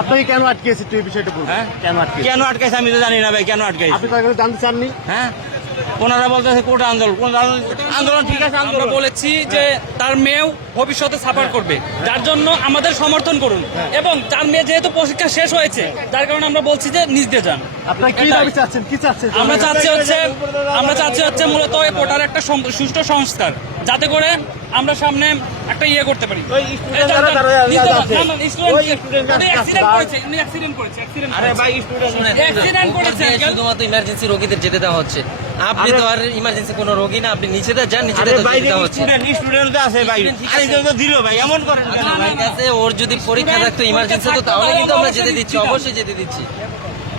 আপনাকে কেন আটকেছে তুই এই বিষয়টা বলুন। হ্যাঁ কেন আটকাইছে আমি তো জানি না ভাই, কেন আটকাইছে? আপনি তার কাছে জানতে চাননি? হ্যাঁ, ওনারা বলতেছে কোটা আন্দোলন, কোন আন্দোলন? ঠিক আছে, আমরা বলেছি যে তার মেয়েও ভবিষ্যতে সাফার করবে, যার জন্য আমাদের সমর্থন করুন। এবং তার মেয়ে যেহেতু পরীক্ষা শেষ হয়েছে, যার কারণে আমরা বলছি যে নিজ দিয়ে যান। আপনারা কি দাবি চাচ্ছেন, কি চাচ্ছেন? আমরা চাচ্ছি হচ্ছে মূলত এই কোটার একটা সুষ্ঠু সংস্কার, যাতে করে আমরা সামনে একটা ইয়ে করতে পারি। শুধুমাত্র ইমার্জেন্সি রোগীদের যেতে দেওয়া হচ্ছে। আপনি তো আর ইমার্জেন্সি কোনো রোগী না, আপনি নিচে যান, নিচে দেওয়া হচ্ছে। ওর যদি পরীক্ষা থাকতো ইমার্জেন্সি, তো তাহলে কিন্তু আমরা যেতে দিচ্ছি, অবশ্যই যেতে দিচ্ছি।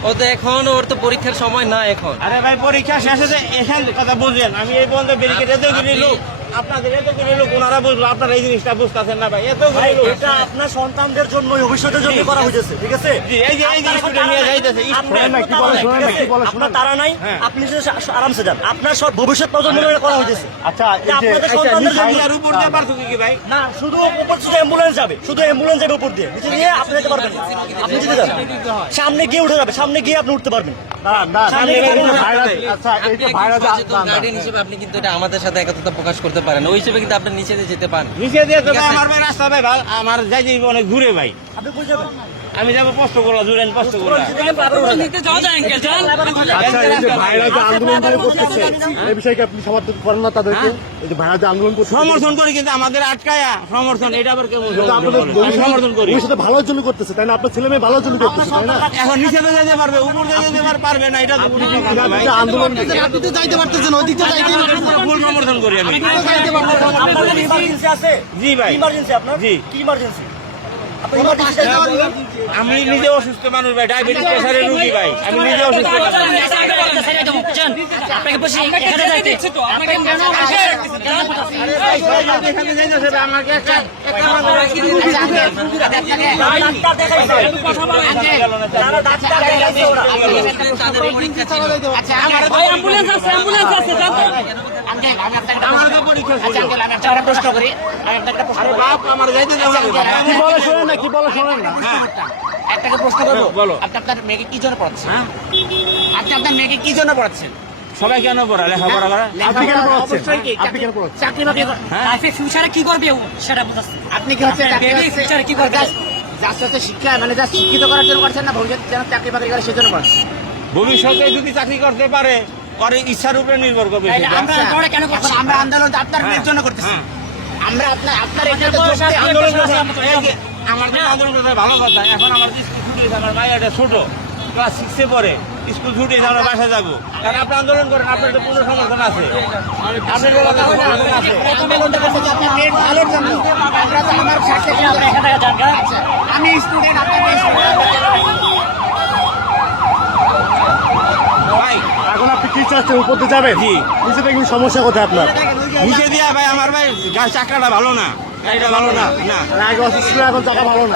ও তো এখন ওর তো পরীক্ষার সময় না এখন। আরে ভাই, পরীক্ষা শেষ হয়েছে, এখান কথা বুঝলেন। আমি এই পর্যন্ত ব্যারিকেড এতগুলি লোক, আপনাদের এতগুলি লোক, ওনারা বুঝলো, আপনারা এই জিনিসটা বুঝতেছেন না ভাই। এতগুলি লোক, এটা আপনার সন্তানদের জন্য, ভবিষ্যতের জন্য করা হয়েছে, ঠিক আছে? এই যে স্টুডেন্ট নিয়ে যাইতেছে, আপনার তারা নাই, আপনি আরামসে যান। আপনার সব ভবিষ্যৎ প্রজন্মের জন্য করা হয়েছে। আচ্ছা, আপনাদের সন্তানদের জন্য আর উপর দিয়ে পারছো কি ভাই? না, শুধু উপর শুধু অ্যাম্বুলেন্স যাবে, শুধু অ্যাম্বুলেন্স যাবে উপর দিয়ে, নিচে গিয়ে আপনি যেতে পারবেন না। আপনি যেতে যান, সামনে গিয়ে উঠে যাবে, সামনে গিয়ে আপনি উঠতে পারবেন। গার্ডিয়ান হিসেবে আপনি কিন্তু এটা আমাদের সাথে একত্রতা প্রকাশ করতে পারেন, ওই হিসেবে কিন্তু আপনি নিচে দিয়ে যেতে পারেন। নিচে দিয়ে তো আমার ভাই রাস্তা ভাই, আমার যাই যাই অনেক ঘুরে ভাই। আপনি বুঝে যাবেন। আমি যাবো কষ্ট করলাম, জুড়েন কষ্ট করলাম। আচ্ছা, এই যে ভাইরা যে আন্দোলন করতেছে, এই বিষয়কে আপনি সমর্থন করেন না তাদেরকে? এই যে ভাইরা যে আন্দোলন করছে, সমর্থন করি, কিন্তু আমাদের আটকায়া সমর্থন, এটা আবার কেমন? সমর্থন করি, ভবিষ্যতে ভালোর জন্য করতেছে, তাই না? আপনার ছেলে মেয়ে ভালোর জন্য করতেছে, তাই না? এখন নিচে তো যেতে পারবে, উপর দিয়ে যেতে পারবে না, এটা তো কোনো কথা না ভাই। আন্দোলন আপনি তো যাইতে পারতেছেন, ওদিকে যাইতে ফুল সমর্থন করি আমি। আপনাদের ইমার্জেন্সি আছে? জি ভাই। ইমার্জেন্সি আপনার? জি। কি ইমার্জেন্সি? আপনি ইমার্জেন্সি যাইতে পারবেন? আমি নিজে অসুস্থ মানুষ ভাই, ডায়াবেটিস প্রেসারের রোগী ভাই, আমি নিজে অসুস্থ মানুষ। এখানে যাইতেছে ভাই, আমাকে একটা ডাক্তার দেখাইছে। যারা ডাক্তার দেখাইছে ওরা। তাদের পরীক্ষা ছিল। আমাকে পরীক্ষা ছিল। আরে বাপ, আমার যাইতে দেওয়া হবে। কি বলে শোনেন না, কি বলে শোনেন না? একটাকে প্রশ্ন করবো, বলো। আপনি আপনার মেয়েকে কি জন্য পড়াচ্ছেন? হ্যাঁ? আপনি আপনার মেয়েকে কি জন্য পড়াচ্ছেন? সবাই কেন পড়া, লেখাপড়া করা? আপনি কেন পড়াচ্ছেন? অবশ্যই কি, আপনি কেন পড়াচ্ছেন? চাকরি বাকরি ফিউচারে কি করবে সেটা বুঝাচ্ছে। আপনি কি হচ্ছে ফিউচারে কি করবে? জাস্ট হচ্ছে শিক্ষা, মানে জাস্ট শিক্ষিত করার জন্য করছেন না, ভবিষ্যৎ যেন চাকরি বাকরি করে সেজন্য পড়াচ্ছেন? ভবিষ্যতে যদি চাকরি করতে পারে, ওর ইচ্ছার উপরে নির্ভর করবে তাইলে সেটা। আমরা পড়া কেন করছি? এখন আমরা আন্দোলন আপনার মেয়ের জন্য করতেছি। আমরা আপনার এখানে আন্দোলন করতে, এই যে আমার তো আন্দোলন করতে ভালো কথা। এখন আমার স্কুল ছুটি হয়েছে, আমার ভাই একটা ছোট ক্লাস 6-এ পড়ে, স্কুল ছুটি হয়েছে, আমরা বাসায় যাবো। কারণ আপনি আন্দোলন করেন, আপনার তো পূর্ণ সমর্থন আছে, আপনার সমর্থন আছে। আন্দোলনটা করতেছি আপনার মেয়ের ভালোর জন্য। আমরা তো আমার স্বাস্থ্যের জন্য আমি স্টুডেন্ট, আপনার মেয়ে student। ভাই এখন আপনি কি চাচ্ছেন, উপর দিয়ে যাবেন? জি। নিচে থেকে সমস্যা কোথায় আপনার? নিচে দিয়া ভাই, আমার ভাই চাকরাটা ভালো না, গাড়িটা ভালো না। আগে অসুস্থ, এখন টাকা ভালো না।